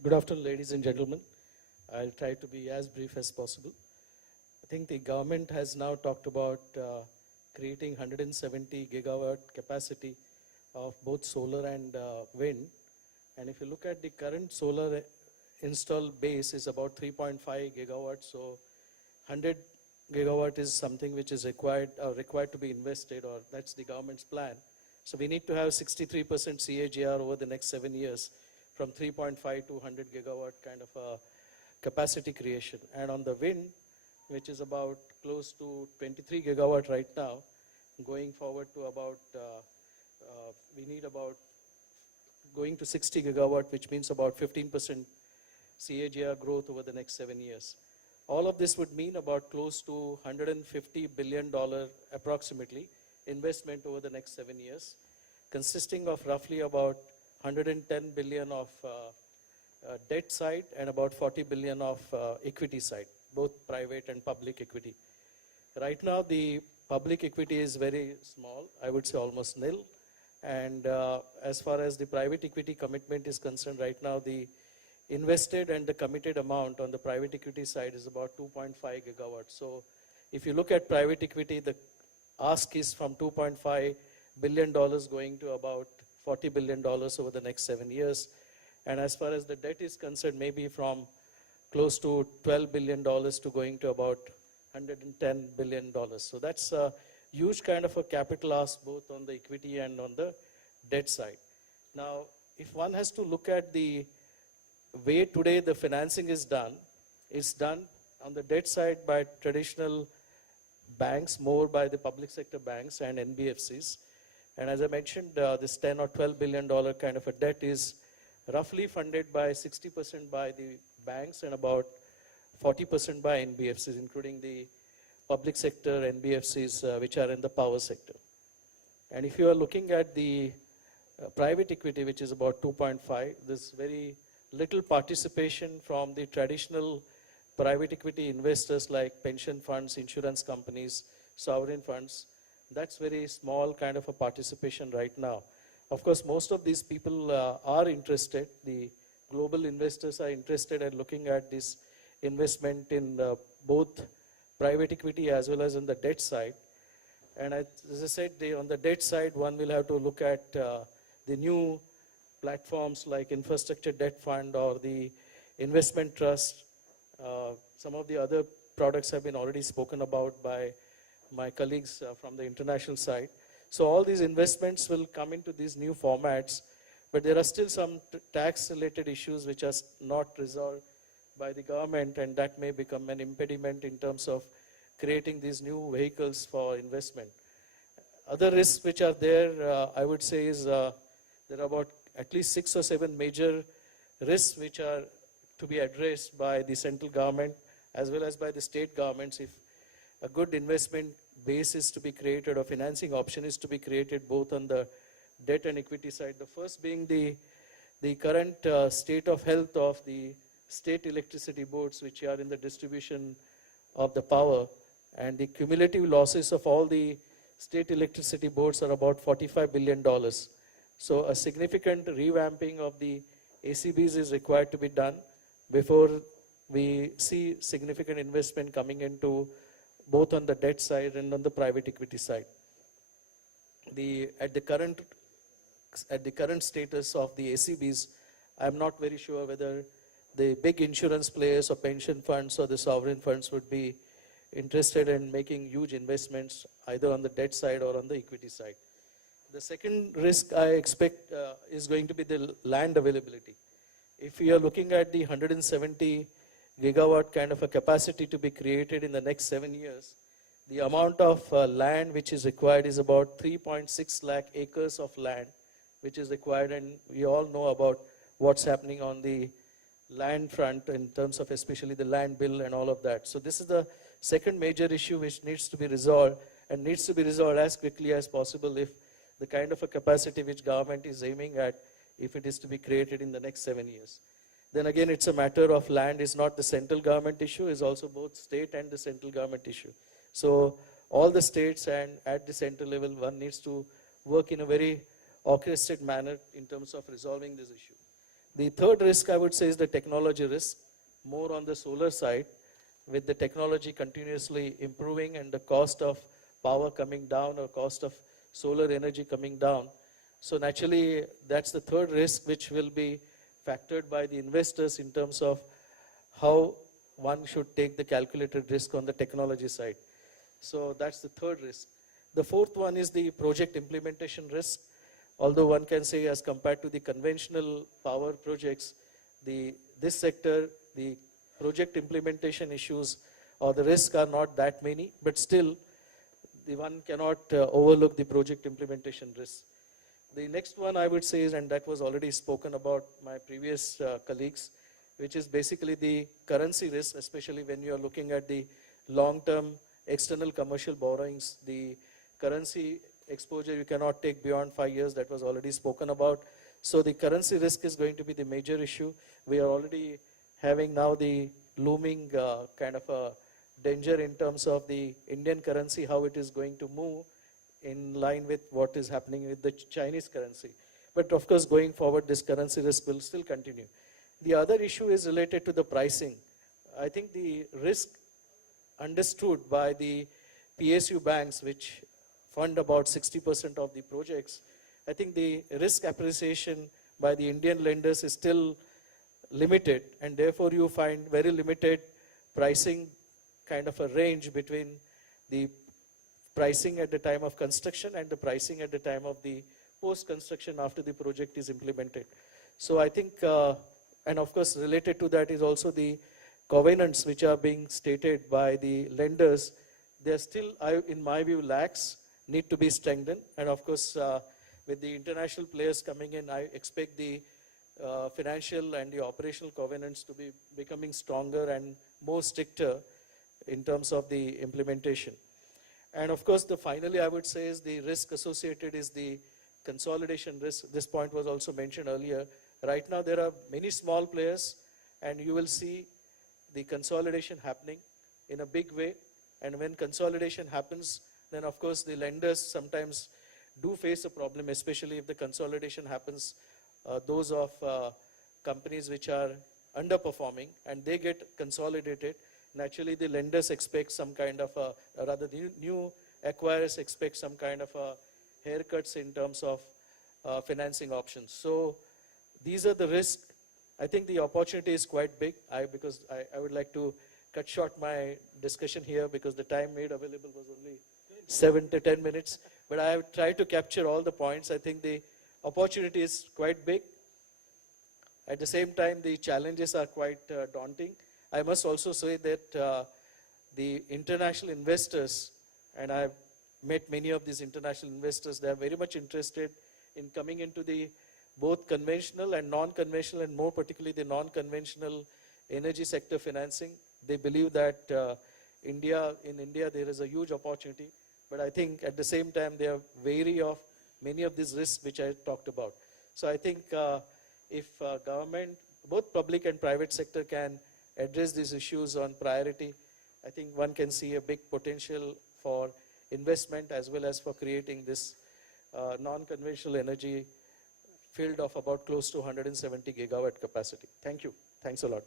Good afternoon, ladies and gentlemen. I'll try to be as brief as possible. I think the government has now talked about creating 170 gigawatt capacity of both solar and wind. And if you look at the current solar installed base is about 3.5 gigawatts. So 100 gigawatt is something which is required to be invested, or that's the government's plan. So we need to have 63% CAGR over the next 7 years, from 3.5 to 100 gigawatt kind of a capacity creation. And on the wind, which is about close to 23 gigawatt right now, going forward to about, we need about going to 60 gigawatt, which means about 15% CAGR growth over the next 7 years. All of this would mean about close to $150 billion approximately investment over the next 7 years, consisting of roughly about 110 billion of debt side and about 40 billion of equity side, both private and public equity. Right now, the public equity is very small, I would say almost nil. And as far as the private equity commitment is concerned, right now the invested and the committed amount on the private equity side is about 2.5 gigawatts. So if you look at private equity, the ask is from $2.5 billion going to about $40 billion over the next 7 years. And as far as the debt is concerned, maybe from close to $12 billion to going to about $110 billion. So that's a huge kind of a capital ask both on the equity and on the debt side. Now, if one has to look at the way today the financing is done, it's done on the debt side by traditional banks, more by the public sector banks and NBFCs. And as I mentioned, this 10 or $12 billion kind of a debt is roughly funded by 60% by the banks and about 40% by NBFCs, including the public sector NBFCs which are in the power sector. And if you are looking at the private equity, which is about 2.5, there's very little participation from the traditional private equity investors like pension funds, insurance companies, sovereign funds. That's very small kind of a participation right now. Of course, most of these people are interested. The global investors are interested in looking at this investment in both private equity as well as on the debt side. And as I said, on the debt side, one will have to look at the new platforms like infrastructure debt fund or the investment trust. Some of the other products have been already spoken about by my colleagues from the international side. So all these investments will come into these new formats, but there are still some tax-related issues which are not resolved by the government, and that may become an impediment in terms of creating these new vehicles for investment. Other risks which are there, I would say, is there are about at least 6 or 7 major risks which are to be addressed by the central government as well as by the state governments if a good investment base is to be created or financing option is to be created both on the debt and equity side. The first being the current state of health of the state electricity boards which are in the distribution of the power, and the cumulative losses of all the state electricity boards are about $45 billion. So a significant revamping of the ACBs is required to be done before we see significant investment coming into both on the debt side and on the private equity side. At the current status of the ACBs, I'm not very sure whether the big insurance players or pension funds or the sovereign funds would be interested in making huge investments either on the debt side or on the equity side. The second risk I expect is going to be the land availability. If we are looking at the 170 gigawatt kind of a capacity to be created in the next 7 years, the amount of land which is required is about 3.6 lakh acres of land which is required, and we all know about what's happening on the land front in terms of especially the land bill and all of that. So this is the second major issue which needs to be resolved, and needs to be resolved as quickly as possible if the kind of a capacity which government is aiming at, if it is to be created in the next 7 years. Then again, it's a matter of land is not the central government issue, is also both state and the central government issue. So all the states and at the central level, one needs to work in a very orchestrated manner in terms of resolving this issue. The third risk, I would say, is the technology risk, more on the solar side, with the technology continuously improving and the cost of power coming down or cost of solar energy coming down. So naturally, that's the third risk which will be factored by the investors in terms of how one should take the calculated risk on the technology side. So that's the third risk. The fourth one is the project implementation risk. Although one can say as compared to the conventional power projects, this sector, the project implementation issues or the risks are not that many, but still the one cannot overlook the project implementation risk. The next one I would say is, and that was already spoken about my previous colleagues, which is basically the currency risk, especially when you are looking at the long-term external commercial borrowings. The currency exposure you cannot take beyond 5 years, that was already spoken about. So the currency risk is going to be the major issue. We are already having now the looming kind of a danger in terms of the Indian currency, how it is going to move in line with what is happening with the Chinese currency. But of course, going forward, this currency risk will still continue. The other issue is related to the pricing. I think the risk understood by the PSU banks, which fund about 60% of the projects, I think the risk appreciation by the Indian lenders is still limited, and therefore you find very limited pricing kind of a range between the pricing at the time of construction and the pricing at the time of the post-construction after the project is implemented. So I think, and of course related to that is also the covenants which are being stated by the lenders. They are still, in my view, lax, need to be strengthened. And of course, with the international players coming in, I expect the financial and the operational covenants to be becoming stronger and more stricter in terms of the implementation. And of course, finally, I would say is the risk associated is the consolidation risk. This point was also mentioned earlier. Right now, there are many small players, and you will see the consolidation happening in a big way. And when consolidation happens, then of course the lenders sometimes do face a problem, especially if the consolidation happens, those of companies which are underperforming and they get consolidated. Naturally, the lenders expect some kind of rather the new acquirers expect some kind of haircuts in terms of financing options. So these are the risks. I think the opportunity is quite big. Because I would like to cut short my discussion here because the time made available was only 7 to 10 minutes. But I have tried to capture all the points. I think the opportunity is quite big. At the same time, the challenges are quite daunting. I must also say that the international investors, and I've met many of these international investors, they are very much interested in coming into the both conventional and non-conventional, and more particularly the non-conventional energy sector financing. They believe that in India there is a huge opportunity, but I think at the same time they are wary of many of these risks which I talked about. So I think if government, both public and private sector, can address these issues on priority, I think one can see a big potential for investment as well as for creating this non-conventional energy field of about close to 170 gigawatt capacity. Thank you. Thanks a lot.